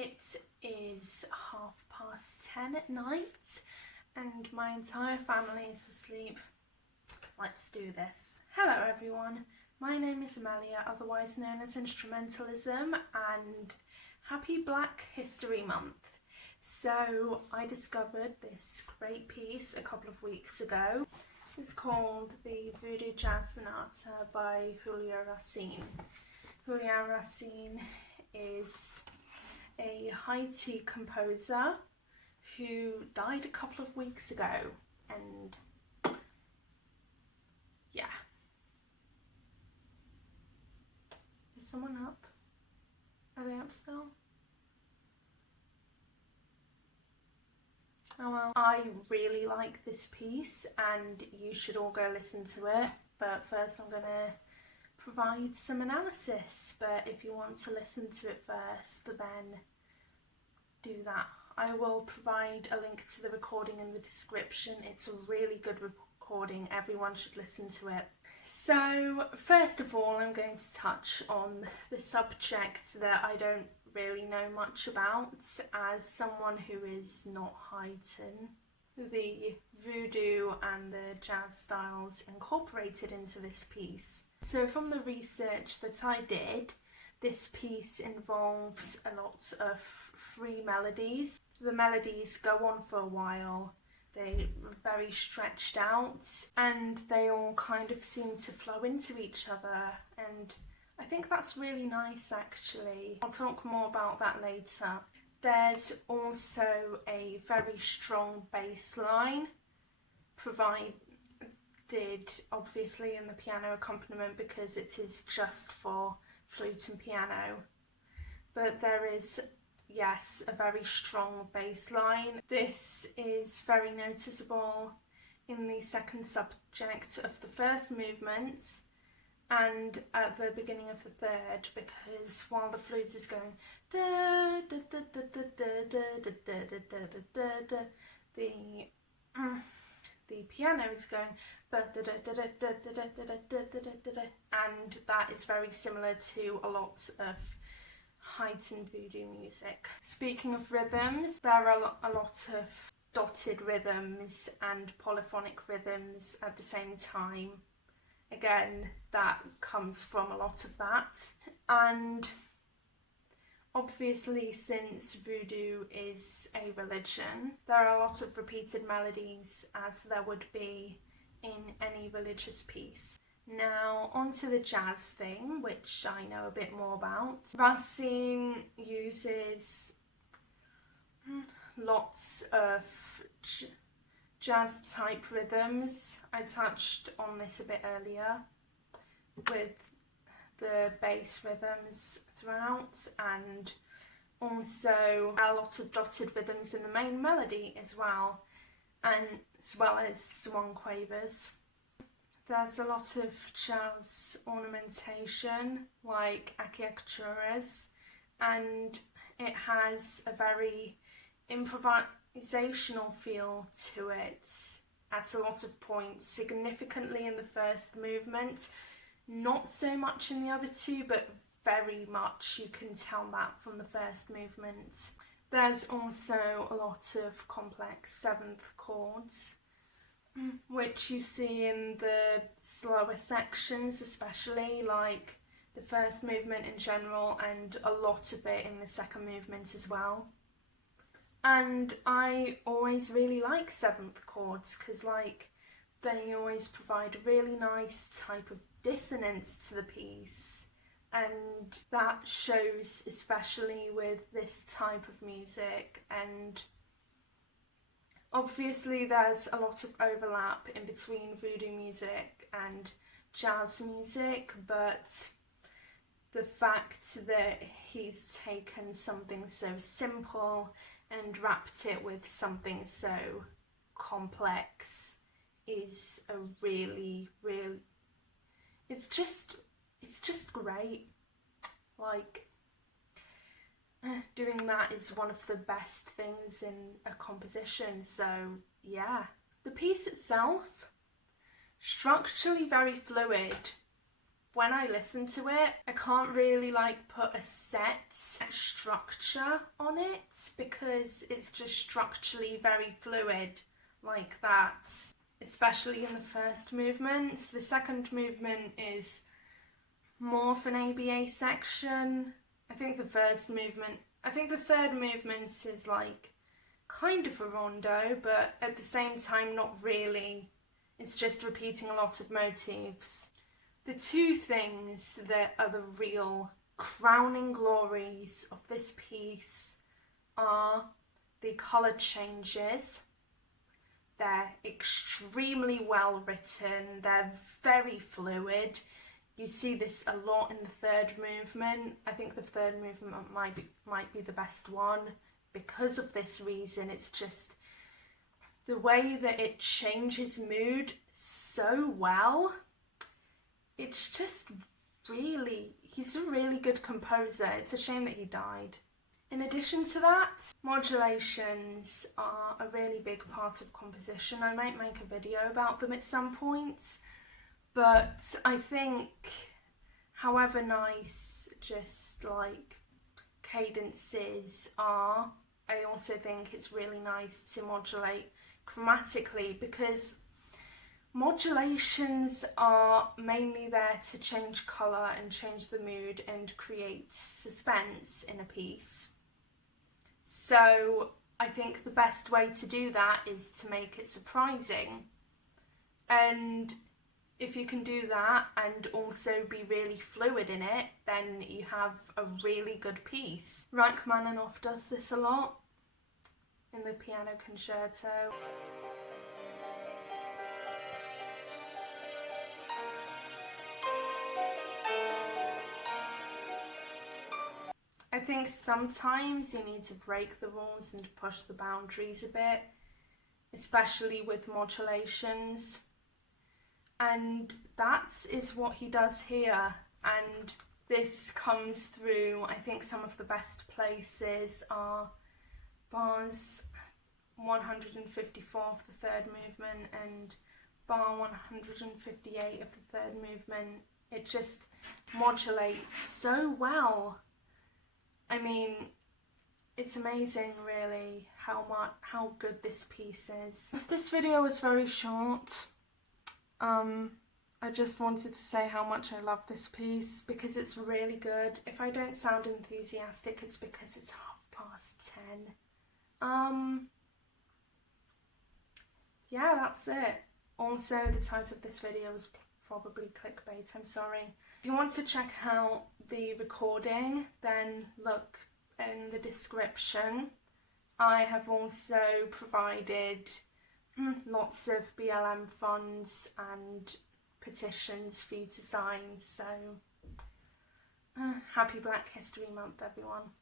It is 10:30 at night and my entire family is asleep. Let's do this. Hello everyone, my name is Amelia, otherwise known as Instrumentalism, and happy Black History Month. So I discovered this great piece a couple of weeks ago. It's called the Voodoo Jazz Sonata by Julio Racine. Julio Racine is a Haiti composer who died a couple of weeks ago, and yeah. Is someone up? Are they up still? Oh well. I really like this piece and you should all go listen to it, but first I'm gonna provide some analysis, but if you want to listen to it first, then do that. I will provide a link to the recording in the description. It's a really good recording, everyone should listen to it. So first of all, I'm going to touch on the subject that I don't really know much about as someone who is not Haitian. The voodoo and the jazz styles incorporated into this piece. So from the research that I did, this piece involves a lot of free melodies. The melodies go on for a while, they're very stretched out, and they all kind of seem to flow into each other, and I think that's really nice actually. I'll talk more about that later. There's also a very strong bass line provided obviously in the piano accompaniment because it is just for flute and piano. But there is, yes, a very strong bass line. This is very noticeable in the second subject of the first movement and at the beginning of the third, because while the flute is going da da da da da da da da da da da, the piano is going da da da da da da da da da da da, and that is very similar to a lot of Haitian voodoo music. Speaking of rhythms, there are a lot of dotted rhythms and polyphonic rhythms at the same time. Again, that comes from a lot of that. And obviously, since voodoo is a religion, there are a lot of repeated melodies, as there would be in any religious piece. Now, onto the jazz thing, which I know a bit more about. Racine uses lots of jazz type rhythms. I touched on this a bit earlier with the bass rhythms throughout, and also a lot of dotted rhythms in the main melody as well, and as well as swan quavers. There's a lot of jazz ornamentation like architecturas, and it has a very improvisational feel to it at a lot of points, significantly in the first movement, not so much in the other two, but very much. You can tell that from the first movement. There's also a lot of complex seventh chords, which you see in the slower sections, especially like the first movement in general, and a lot of it in the second movement as well. And I always really like seventh chords because they always provide a really nice type of dissonance to the piece, and that shows especially with this type of music. And obviously there's a lot of overlap in between voodoo music and jazz music, but the fact that he's taken something so simple and wrapped it with something so complex is a really it's just great. Doing that is one of the best things in a composition. So yeah, the piece itself, structurally very fluid, when I listen to it, I can't really like put a set structure on it because it's just structurally very fluid like that, especially in the first movement. The second movement is more of an ABA section. I think the third movement is like kind of a rondo, but at the same time not really. It's just repeating a lot of motifs. The two things that are the real crowning glories of this piece are the colour changes. They're extremely well written, they're very fluid. You see this a lot in the third movement. I think the third movement might be the best one because of this reason. It's just the way that it changes mood so well. It's just really, he's a really good composer. It's a shame that he died. In addition to that, modulations are a really big part of composition. I might make a video about them at some point, but I think however nice just like cadences are, I also think it's really nice to modulate chromatically, because modulations are mainly there to change colour and change the mood and create suspense in a piece. So I think the best way to do that is to make it surprising. And if you can do that and also be really fluid in it, then you have a really good piece. Rachmaninoff does this a lot in the piano concerto. I think sometimes you need to break the rules and push the boundaries a bit, especially with modulations. And that is what he does here. And this comes through, I think some of the best places are bars 154 of the third movement and bar 158 of the third movement. It just modulates so well. I mean, it's amazing really how good this piece is. This video was very short. I just wanted to say how much I love this piece because it's really good. If I don't sound enthusiastic, it's because it's 10:30. Yeah, that's it. Also, the title of this video was probably clickbait, I'm sorry. If you want to check out the recording, then look in the description. I have also provided lots of BLM funds and petitions for you to sign, so happy Black History Month, everyone.